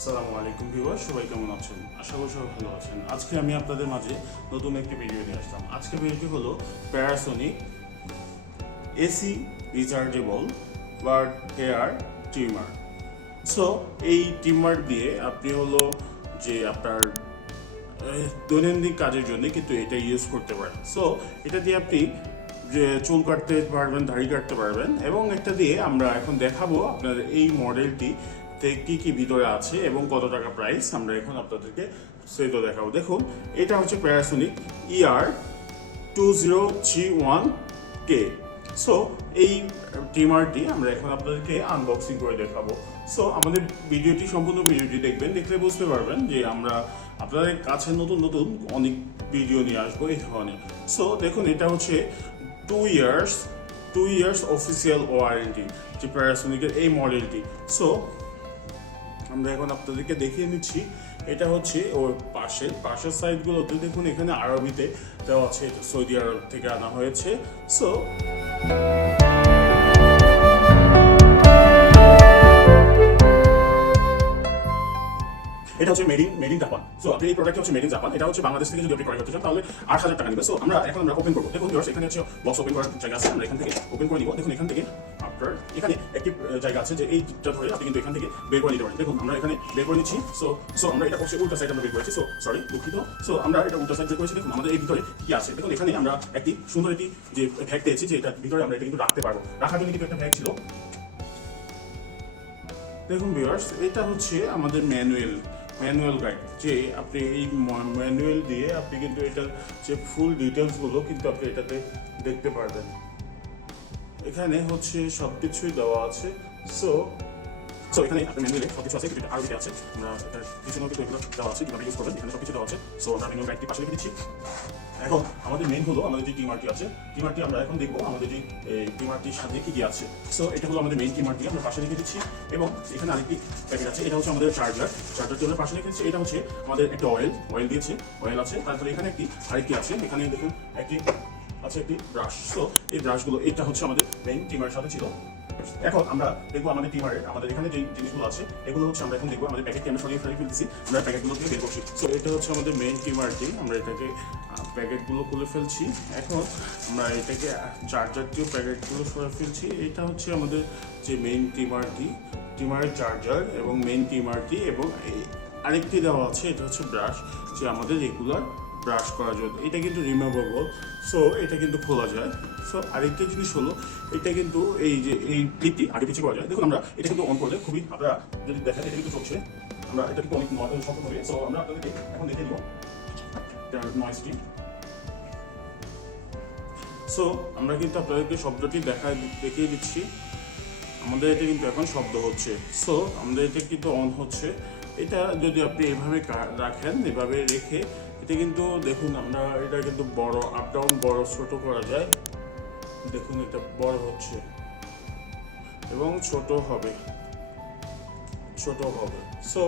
আসসালামু আলাইকুম ভিউয়ার, সবাই কেমন আছেন? আশা করি সবাই ভালো আছেন। আজকে আমি আপনাদের মাঝে নতুন একটি ভিডিও নিয়ে আসলাম। আজকে ভিডিওটি হলো Panasonic AC rechargeable beard hair trimmer. So এই ট্রিমার দিয়ে আপনি হলো যে আপনার দৈনন্দিন কাজের জন্য কিন্তু এটা ইউজ করতে পারেন। সো এটা দিয়ে আপনি যে চুল কাটতে পারবেন, দাড়ি কাটতে পারবেন, এবং এটা দিয়ে আমরা এখন দেখাবো আপনার এই মডেলটি কি কি ভিতরে আছে এবং কত টাকা প্রাইস আমরা এখন আপনাদেরকে সেটা দেখাবো। দেখুন, এটা হচ্ছে প্যারাসোনিক ER2031K। সো এই ট্রিমারটি আমরা এখন আপনাদেরকে আনবক্সিং করে দেখাবো। সো আমাদের সম্পূর্ণ ভিডিওটি দেখবেন, দেখলে বুঝতে পারবেন যে আমরা আপনাদের কাছে নতুন নতুন অনেক ভিডিও নিয়ে আসবো এই ধরনের। সো দেখুন, এটা হচ্ছে 2 ইয়ার্স অফিসিয়াল ওয়ারেন্টি যে প্যারাসোনিকের এই মডেলটি। সো আমরা এখন আপনাদেরকে দেখিয়ে নিচ্ছি। এটা হচ্ছে ওর পাশের সাইডগুলোতে দেখুন, এখানে আরবিতে দেওয়া আছে, সৌদি আরব থেকে আনা হয়েছে। সো এটা হচ্ছে মেড ইন জাপান। সো আপনি এই প্রোডাক্টটা হচ্ছে মেড ইন জাপান। এটা হচ্ছে বাংলাদেশ থেকে যদি আপনি ক্রয় করতে চান তাহলে 8,000 টাকা নেবে। সো আমরা ওপেন করবো। দেখুন ভিউয়ার্স, এখানে হচ্ছে বক্স ওপেন করার জায়গা আছে, আমরা এখান থেকে ওপেন করে নিব। দেখুন, এখান থেকে আপনার এখানে একটি জায়গা আছে যে এইটা ধরে আপনি কিন্তু এখান থেকে বের করে নিতে পারেন। দেখুন, আমরা এখানে বের করে নিচ্ছি। সো আমরা এটা হচ্ছে উল্টা সাইড আমরা বের করেছি। সরি, দুঃখিত। সো আমরা এটা উল্টা সাইড বের করেছি। দেখুন আমাদের এই ভিতরে কি আছে। দেখুন, এখানে আমরা একটি সুন্দর একটি যে ব্যাগ পেয়েছি, যে এটার ভিতরে আমরা এটা কিন্তু রাখতে পারবো। রাখার জন্য কিন্তু একটা ব্যাগ ছিল। দেখুন ভিউয়ার্স, এটা হচ্ছে আমাদের ম্যানুয়াল গাইড, যে আপনি এই ম্যানুয়াল দিয়ে আপনি কিন্তু এটার যে ফুল ডিটেলসগুলো কিন্তু আপনি এটাতে দেখতে পারবেন। এখানে হচ্ছে সব কিছুই দেওয়া আছে। সো এখানে আপনার ম্যানুয়ালে সব কিছু আছে, কিন্তু আরবিতে আছে। আমরা এটার পিছনেও কিন্তু এগুলো দেওয়া আছে, কীভাবে ইউজ করবেন, এখানে সব কিছু দেওয়া আছে। সো আমরা ম্যানুয়াল গাইডটি পাশে লিখে দিচ্ছি। এখন আমাদের মেইন হলো আমাদের যে ট্রিমারটি আছে, ট্রিমারটি আমরা এখন দেখবো আমাদের যে ট্রিমারটির সাথে কি কি আছে। সো এটা হলো আমাদের মেইন ট্রিমারটি, আমরা পাশে রেখে দিচ্ছি। এবং এখানে আরেকটি প্যাকেট আছে, এটা হচ্ছে আমাদের চার্জারটি আমরা পাশে রেখে দিচ্ছি। এটা হচ্ছে আমাদের একটা অয়েল দিয়েছে, অয়েল আছে। তারপরে এখানে আরেকটি আছে, এখানে দেখুন একটি ব্রাশ। সো এই ব্রাশগুলো, এটা হচ্ছে আমাদের মেইন ট্রিমারের সাথে ছিল। এখন আমরা দেখবো আমাদের ট্রিমারের আমাদের এখানে যে জিনিসগুলো আছে, এগুলো হচ্ছে আমরা এখন দেখবো। আমাদের প্যাকেটটি আমরা সরিয়ে ফেলতেছি, আমরা প্যাকেটগুলো থেকে বের করছি। সো এটা হচ্ছে আমাদের মেইন ট্রিমারটি, আমরা এটাকে প্যাকেটগুলো খুলে ফেলছি। এখন আমরা এটাকে চার্জারটিও প্যাকেটগুলো সরে ফেলছি। এটা হচ্ছে আমাদের যে মেইন ট্রিমারের চার্জার এবং মেইন ট্রিমারটি, এবং আরেকটি দেওয়া আছে, এটা হচ্ছে ব্রাশ, যে আমাদের রেগুলার ব্রাশ করার জন্য। এটা কিন্তু রিমুভেবল। সো এটা কিন্তু খোলা যায়। সো আরেকটা জিনিস হলো, এটা কিন্তু এই যে এই ক্লিপটি আগে পিছিয়ে করা যায়। দেখুন, আমরা এটা কিন্তু অন করলে খুবই, আপনারা যদি দেখেন এটা কিন্তু চলছে। আমরা এটা কিন্তু অনেক শক্ত হবে। সো আমরা আপনাদেরকে এখন দেখে দিব নয়েজটি। সো আমরা কিন্তু আপনাদেরকে শব্দটি দেখিয়ে দিচ্ছি। আমাদের এটা কিন্তু এখন শব্দ হচ্ছে। সো আমাদের এটা কিন্তু অন হচ্ছে। এটা যদি আপনি এভাবে রাখেন, এভাবে রেখে এটা কিন্তু দেখুন, আমরা এটা কিন্তু বড় আপ ডাউন, বড় ছোট করা যায়। দেখুন, এটা বড় হচ্ছে এবং ছোট হবে। সো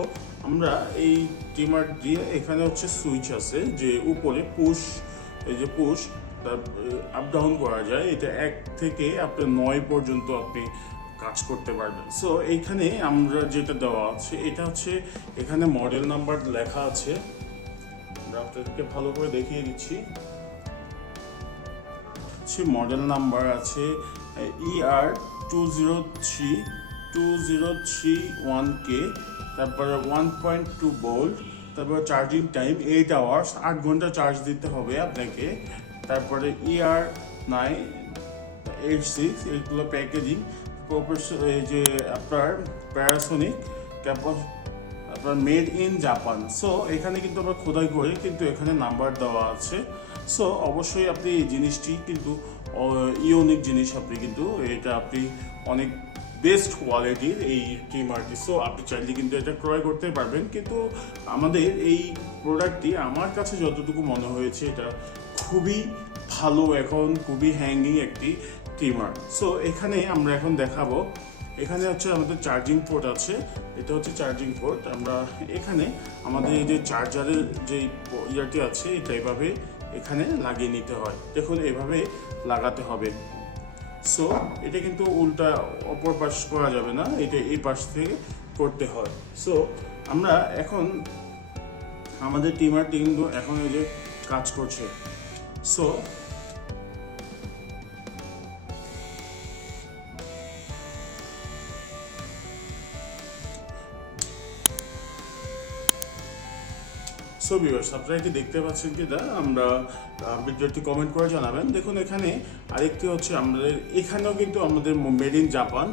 আমরা এই ট্রিমার দিয়ে, এখানে হচ্ছে সুইচ আছে যে উপরে পুশ, এই যে পুশ আপ ডাউন করা যায়। এটা 1 থেকে আপনার 9 পর্যন্ত আপনি কাজ করতে পারবেন। সো এইখানে আমরা যেটা দেওয়া আছে, এটা হচ্ছে এখানে মডেল নাম্বার লেখা আছে, আমরা আপনাদেরকে ভালো করে দেখিয়ে দিচ্ছি। মডেল নাম্বার আছে ER2031K, তারপরে 1.2 ভোল্ট, তারপরে চার্জিং টাইম 8 আওয়ার্স, 8 ঘন্টা চার্জ দিতে হবে আপনাকে। তারপরে ER986, এইগুলো প্যাকেজিং এই যে আপনার প্যারাসোনিক আপনার মেড ইন জাপান। সো এখানে কিন্তু আমরা খোদাই করে কিন্তু এখানে নাম্বার দেওয়া আছে। সো অবশ্যই আপনি এই জিনিসটি কিন্তু ইউনিক জিনিস, আপনি কিন্তু এটা আপনি অনেক বেস্ট কোয়ালিটির এই ট্রিমারটি। সো আপনি চাইলে কিন্তু এটা ক্রয় করতে পারবেন। কিন্তু আমাদের এই প্রোডাক্টটি আমার কাছে যতটুকু মনে হয়েছে, এটা খুবই ভালো, এখন খুবই হ্যাঙ্গিং একটি ট্রিমার। সো এখানে আমরা এখন দেখাবো, এখানে হচ্ছে আমাদের চার্জিং পোর্ট আছে। এটা হচ্ছে চার্জিং পোর্ট। আমরা এখানে আমাদের এই যে চার্জারের যে ইয়ারটি আছে, এটা এভাবে এখানে লাগিয়ে নিতে হয়। দেখুন, এভাবে লাগাতে হবে। সো এটা কিন্তু উল্টা অপর পাশ করা যাবে না, এটা এই পাশ থেকে করতে হয়। সো আমরা এখন আমাদের টিমারটি কিন্তু এখন এই যে কাজ করছে। সো ভিউয়ার্স, আপনারা কি দেখতে পাচ্ছেন কি না? আমরা ভিডিওটি কমেন্ট করে জানাবেন। দেখুন এখানে আরেকটি হচ্ছে আমাদের এখানেও কিন্তু আমাদের মেড ইন জাপান,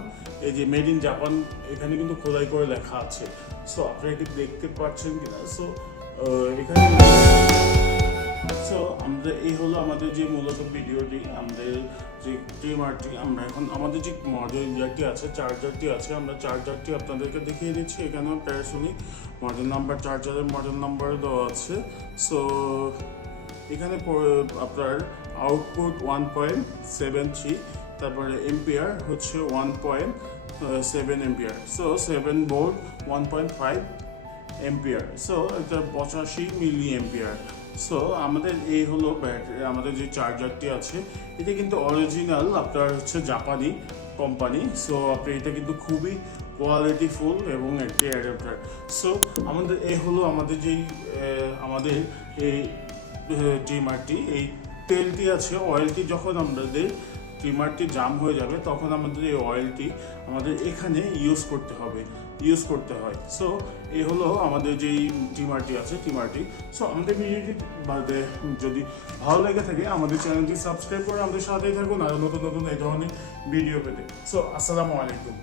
এই যে মেড ইন জাপান এখানে কিন্তু খোদাই করে লেখা আছে। সো আপনারা কি দেখতে পাচ্ছেন কিনা? সো এখানে আমাদের এই হলো আমাদের যে মূলত ভিডিওটি, আমাদের যে ট্রিমারটি, আমরা এখন আমাদের যে মডেলটি আছে, চার্জারটি আছে, আমরা চার্জারটি আপনাদেরকে দেখিয়ে দিচ্ছি। এখানেও প্যারাসোনিক মডেল নাম্বার, চার্জারের মডেল নাম্বার দেওয়া আছে। সো এখানে আপনার আউটপুট 1.73, তারপরে এম্পিয়ার হচ্ছে 1.7 ampere. So 7 volt 1.5 ampere. So এটা 85 মিলি এম্পিয়ার। সো আমাদের এই হলো ব্যাটারি, আমাদের যে চার্জারটি আছে এটা কিন্তু অরিজিনাল আপনার হচ্ছে জাপানি কোম্পানি। সো আপনি এটা কিন্তু খুবই কোয়ালিটিফুল এবং একটি অ্যাডাপ্টার। সো আমাদের এই হলো আমাদের যেই আমাদের এই ট্রিমারটি, এই তেলটি আছে, অয়েলটি যখন আমাদের ট্রিমারটি জাম হয়ে যাবে তখন আমাদের এই অয়েলটি আমাদের এখানে ইউজ করতে হয়। সো এই হলো আমাদের যেই ট্রিমারটি আছে, ট্রিমারটি। সো আমাদের ভিডিওটি যদি ভালো লেগে থাকে আমাদের চ্যানেলটি সাবস্ক্রাইব করে আমাদের সাথেই থাকুন আরও নতুন নতুন এই ধরনের ভিডিও পেতে। সো আসসালামু আলাইকুম।